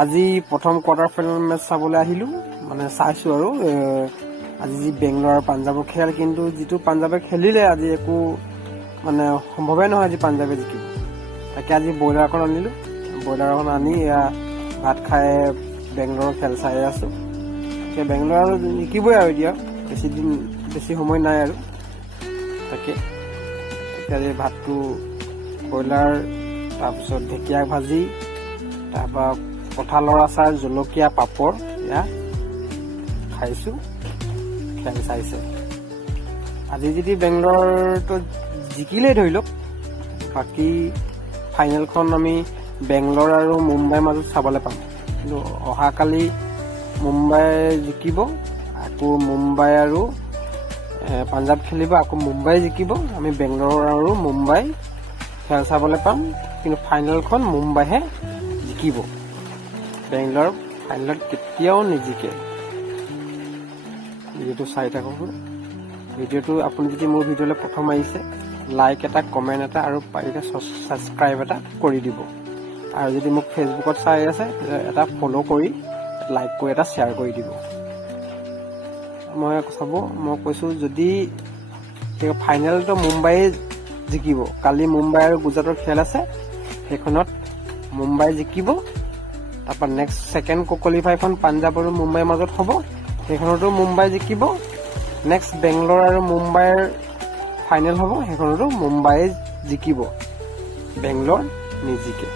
আজি প্ৰথম quarter final match চাবলৈ আহিলোঁ, মানে চাইছোঁ আৰু আজি যি বেংগলোৰ আৰু পাঞ্জাৱৰ খেল, কিন্তু যিটো পাঞ্জাৱে খেলিলে আজি একো মানে সম্ভৱেই নহয় আজি পাঞ্জাৱে জিকিব। তাকে আজি ব্ৰইলাৰ অকণ আনিলোঁ, ব্ৰইলাৰ অকণ আনি এয়া ভাত খাই বেংগলোৰৰ খেল চাই আছোঁ। এতিয়া বেংগলোৰ আৰু জিকিবই আৰু এতিয়া বেছি সময় নাই আৰু। তাকে আজি ভাতটো ব্ৰইলাৰ, তাৰপিছত ঢেকীয়া ভাজি, তাৰপৰা কঁঠালৰ আচাৰ, জলকীয়া, পাপৰ এয়া খাইছোঁ, খেল চাইছে। আজি যদি বেংগলোৰটো জিকিলেই ধৰি লওক, বাকী ফাইনেলখন আমি বেংগলোৰ আৰু মুম্বাইৰ মাজত চাবলৈ পাম। কিন্তু অহাকালি মুম্বাই জিকিব, আকৌ মুম্বাই আৰু পাঞ্জাৱ খেলিব, আকৌ মুম্বাই জিকিব, আমি বেংগলোৰ আৰু মুম্বাই খেল চাবলৈ পাম। কিন্তু ফাইনেলখন মুম্বাইহে জিকিব, বেংগলোৰ ফাইনেলত কেতিয়াও নিজিকে। ভিডিঅ'টো চাই থাকক। ভিডিঅ'টো আপুনি যদি মোৰ ভিডিঅ'লৈ প্ৰথম আহিছে, লাইক এটা, কমেণ্ট এটা আৰু পাৰিলে ছাবস্ক্ৰাইব এটা কৰি দিব। আৰু যদি মোক ফেচবুকত চাই আছে, এটা ফ'ল' কৰি লাইক কৰি এটা শ্বেয়াৰ কৰি দিব। মই কৈছোঁ যদি ফাইনেলটো মুম্বাই জিকিব। কালি মুম্বাই আৰু গুজৰাটৰ খেল আছে, সেইখনত মুম্বাই জিকিব। তাৰপৰা নেক্সট ছেকেণ্ড কোৱালিফাইখন পাঞ্জাৱ আৰু মুম্বাইৰ মাজত হ'ব, সেইখনতো মুম্বাই জিকিব। নেক্সট বেংগলোৰ আৰু মুম্বাইৰ ফাইনেল হ'ব, সেইখনতো মুম্বাই জিকিব, বেংগলোৰ নিজিকে।